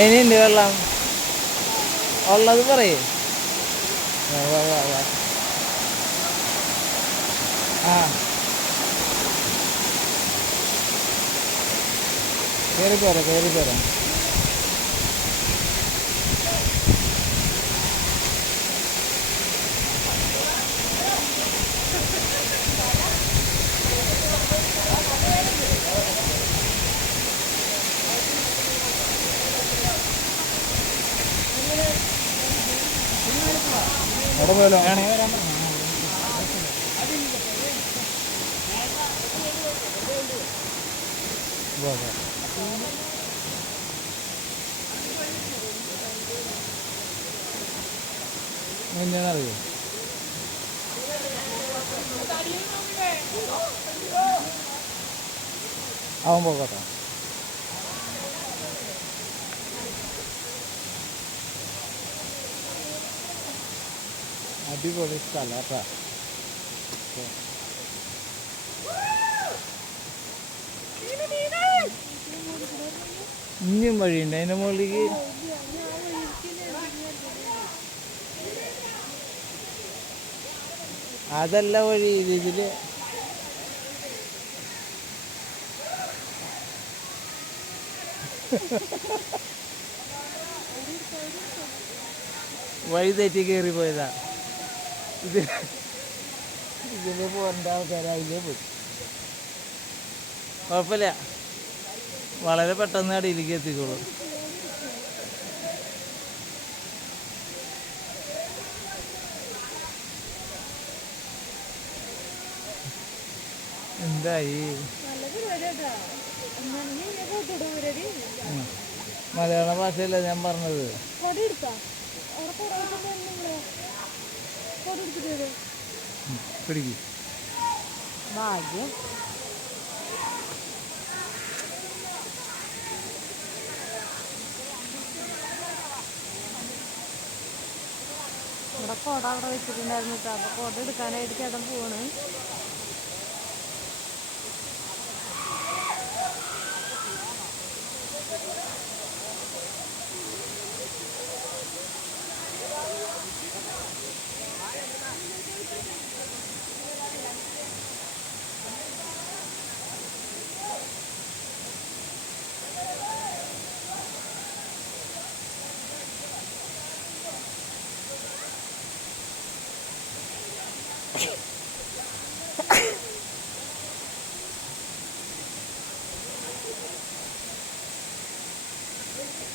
ഇനിയുണ്ട് വെള്ളം ഉള്ളത് പറയേ. ആ കയറി പോരാ കയറി പോരാ. അവിടെ പോയാലോ വേണമെങ്കിൽ വരാൻ പറഞ്ഞു. എന്താണെന്നറിയോ അവൻ പോകട്ടെ. അടിപൊളി സ്ഥലം കേട്ടോ. ഇനിയും വഴിയുണ്ട് അതിൻ്റെ മുകളിലേക്ക്. അതല്ല വഴി ഇതില് വഴി തെറ്റി കയറി പോയതാ. ഇതില് പോകേണ്ട ആൾക്കാർ അതിലേ പോയി. കുഴപ്പമില്ല, വളരെ പെട്ടെന്ന് അടിയിലേക്ക് എത്തിക്കോളൂ. എന്തായി മലയാള ഭാഷയല്ല ഞാൻ പറഞ്ഞത്. പിടിക്കും ഭാഗ്യം. ഇവിടെ കോട അവിടെ വെച്ചിട്ടുണ്ടായിരുന്നു കേട്ടോ. അപ്പൊ കോട എടുക്കാനായിട്ട് ചേട്ടൻ പോവാണ്.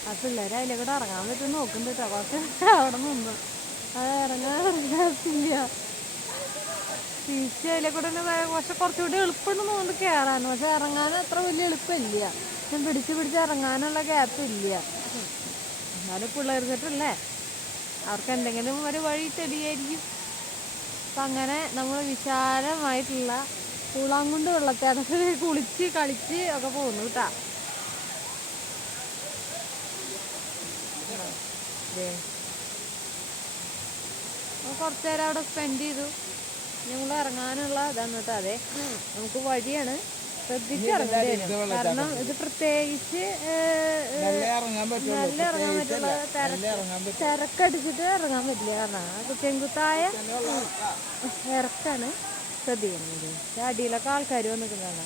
ആ പിള്ളേർ അതിലെ കൂടെ ഇറങ്ങാൻ പറ്റും നോക്കുന്നുണ്ട് കേട്ടോ. കുറച്ച് അവിടെ നിന്നു അത് ഇറങ്ങാറില്ല. തിരിച്ച് അതിലെ കൂടെ തന്നെ പക്ഷെ കുറച്ചുകൂടി എളുപ്പമുണ്ട് തോന്നുന്നു കയറാൻ. പക്ഷെ ഇറങ്ങാൻ അത്ര വലിയ എളുപ്പമില്ല. ഞാൻ പിടിച്ച് ഇറങ്ങാനുള്ള ഗ്യാപ്പ് ഇല്ല. എന്നാലും പിള്ളേർ സെറ്റല്ലേ, അവർക്ക് എന്തെങ്കിലും ഒരു വഴി തെളിയായിരിക്കും. അപ്പം അങ്ങനെ നമ്മൾ വിശാലമായിട്ടുള്ള കൂളാങ്കുണ്ട് വെള്ളത്തിനകത്ത് കുളിച്ച് കളിച്ച് ഒക്കെ പോകുന്നു കേട്ടാ. കുറച്ചു നേരം അവിടെ സ്പെൻഡ് ചെയ്തു. ഞങ്ങൾ ഇറങ്ങാനുള്ള ഇതാണ് കേട്ടോ. അതെ, നമുക്ക് വഴിയാണ് ശ്രദ്ധിച്ചിറങ്ങേണ്ടി വരും. കാരണം ഇത് പ്രത്യേകിച്ച് നല്ല ഇറങ്ങാൻ പറ്റുള്ള തിരക്കടിച്ചിട്ട് ഇറങ്ങാൻ പറ്റില്ല. കാരണം ചെങ്കുത്തായ ഇറക്കാണ്, ശ്രദ്ധിക്കണം. അടിയിലൊക്കെ ആൾക്കാർ വന്നിട്ടുണ്ടാണ്.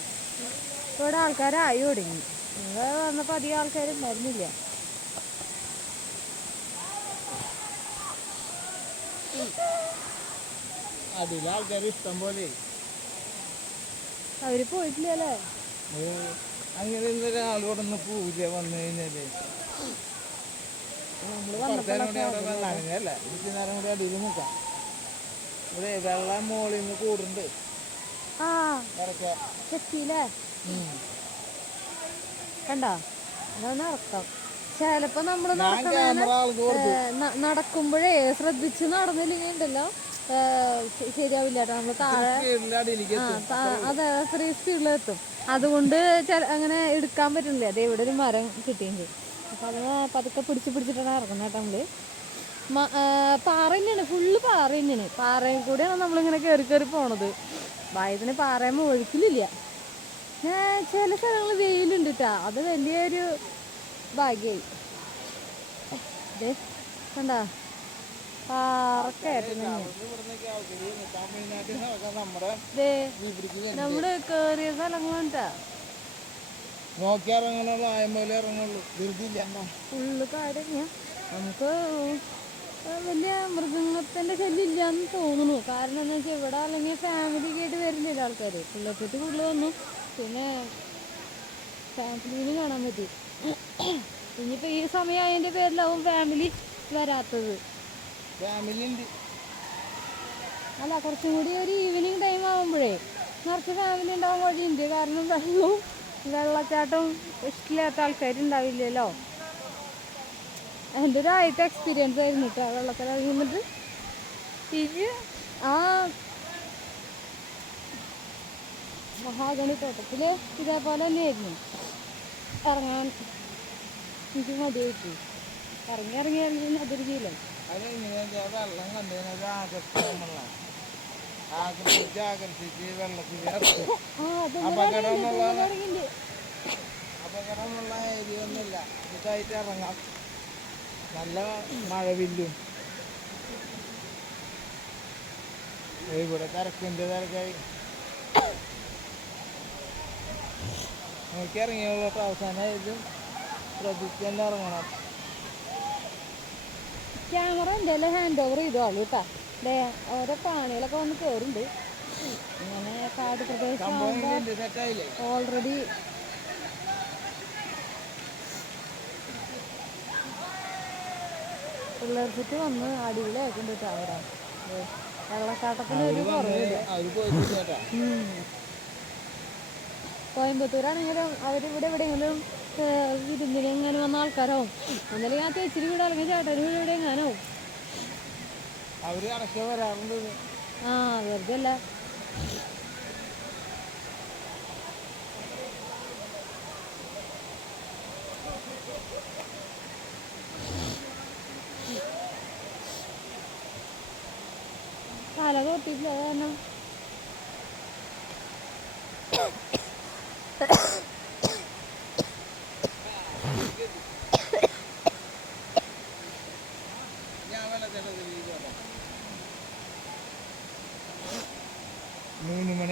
ഇവിടെ ആൾക്കാരായി തുടങ്ങി. ഞങ്ങൾ വന്നപ്പോൾ അധികം ആൾക്കാരുണ്ടായിരുന്നില്ല. അതിലെ ആൾക്കാർ ഇഷ്ടം പോലെ. അവര് പോയിട്ടില്ലല്ലേ? അങ്ങനെ ഒരാൾ ഇവിടെ നിന്ന് പൂജ വന്നു കഴിഞ്ഞാല് നനഞ്ഞല്ലേ കുറച്ച് നേരം കൂടി അടിയിൽ നിൽക്കാം. ഇവിടെ വെള്ളം മോളിൽ നിന്ന് കൂടുണ്ട്. കണ്ടോ അതാണ് ഇറക്കം. ചിലപ്പോ നമ്മള് നടക്കുമ്പോഴേ ശ്രദ്ധിച്ച് നടന്നില്ലെങ്കിൽ ഉണ്ടല്ലോ ശരിയാവില്ല കേട്ടോ. നമ്മള് താഴെ അതെ ചെറിയ സ്പീഡിലെത്തും. അതുകൊണ്ട് അങ്ങനെ എടുക്കാൻ പറ്റുന്നില്ല. അതെ, ഇവിടെ ഒരു മരം കിട്ടിയിട്ടുണ്ട്. അപ്പൊ അതിനെ പതുക്കെ പിടിച്ചിട്ടാണ് ഇറങ്ങുന്നത് കേട്ടോ. നമ്മള് പാറ തന്നെയാണ്, ഫുള്ള് പാറ തന്നെയാണ്. പാറയും കൂടെയാണ് നമ്മളിങ്ങനെ കയറി പോണത്. ഭാഗ്യത്തിന് പാറയുമ്പോൾ ഒഴുക്കിലില്ല. ചില സ്ഥലങ്ങളിൽ വെയിലുണ്ട് കേട്ടോ, അത് വലിയൊരു ഭാഗ്യമായി. ദേ കണ്ടാ പാറക്കയറ്റം തന്നെയാണ്. ദേ നമ്മള് കേറിയ സ്ഥലങ്ങളുണ്ടാ നോക്കിയിറങ്ങണുള്ളൂ, ആയം പോലെ ഇറങ്ങുള്ളൂ, ധൃതിയില്ല. ഫുള്ള് കാട് തന്നെയാ. നമുക്ക് വലിയ മൃഗത്തിന്റെ ശല്യം ഇല്ലാന്ന് തോന്നുന്നു. കാരണം എന്താ വെച്ചാൽ ഇവിടെ അല്ലെങ്കിൽ ഫാമിലിക്ക് ആയിട്ട് വരുന്നില്ല ആൾക്കാർ. പിള്ളേർക്കിട്ട് കൂടുതൽ വന്നു, പിന്നെ ഫാമിലിന് കാണാൻ പറ്റും. ഇനിയിപ്പോൾ ഈ സമയമായതിൻ്റെ പേരിലാവും ഫാമിലി വരാത്തത്. ഫാമിലി ഉണ്ട്, അല്ല കുറച്ചും കൂടി ഒരു ഈവനിങ് ടൈം ആകുമ്പോഴേ നിറച്ച് ഫാമിലി ഉണ്ടാവാൻ വഴിയുണ്ട്. കാരണം വെള്ളവും വെള്ളച്ചാട്ടവും ഇഷ്ടമില്ലാത്ത ആൾക്കാരുണ്ടാവില്ലല്ലോ. എൻ്റെ ഒരു ആദ്യത്തെ എക്സ്പീരിയൻസ് ആയിരുന്നു കേട്ടോ വെള്ളത്തിൽ ഇറങ്ങി നിന്നിട്ട്. പിന്നെ ആ മഹാഗണി തോട്ടത്തിൽ ഇതേപോലെ തന്നെയായിരുന്നു. ഇറങ്ങാൻ എനിക്ക് മടിയായിട്ട് ഇറങ്ങി ഇറങ്ങി ഇറങ്ങി അതൊരു ശീലം. വെള്ളം കണ്ടത് ആകർഷിച്ച് ആകർഷിച്ച് വെള്ളത്തിൽ അപകടമുള്ള ഏരിയ ഒന്നുമില്ല. ഇതായിട്ട് ഇറങ്ങാം, നല്ല മഴവില്ലും. ഇവിടെ തിരക്കിൻ്റെ തിരക്കായി നോക്കി ഇറങ്ങിയുള്ള അവസാനമായിട്ടും ശ്രദ്ധിച്ചെല്ലാം ഇറങ്ങണം. ക്യാമറ എൻ്റെ ഹാൻഡ് ഓവർ ചെയ്തോളൂ കേട്ടോ. അല്ലേ ഓരോ പ്രാണികളൊക്കെ വന്ന് കയറുണ്ട്. ഇങ്ങനെ കാട് പ്രദേശം ഓൾറെഡി പിള്ളേർക്കിട്ട് വന്ന് അടിപൊളിയായിട്ടുണ്ട് കേട്ടോ. അവിടെ വെള്ളച്ചാട്ടത്തിന് ഒരു കുറവില്ല. കോയമ്പത്തൂരാണെങ്കിലും അവരിവിടെ എവിടെയെങ്കിലും വിരുന്നിന് എങ്ങനെ വന്ന ആൾക്കാരാവും. ഒന്നല്ലെങ്കിൽ ആ ചേച്ചിരി വീട് അല്ലെങ്കിൽ ചേട്ടന് വീട് ഇവിടെ എങ്ങാനാവും. ആ വെറുതെ അല്ല. തല തൊട്ടിട്ടില്ല കാരണം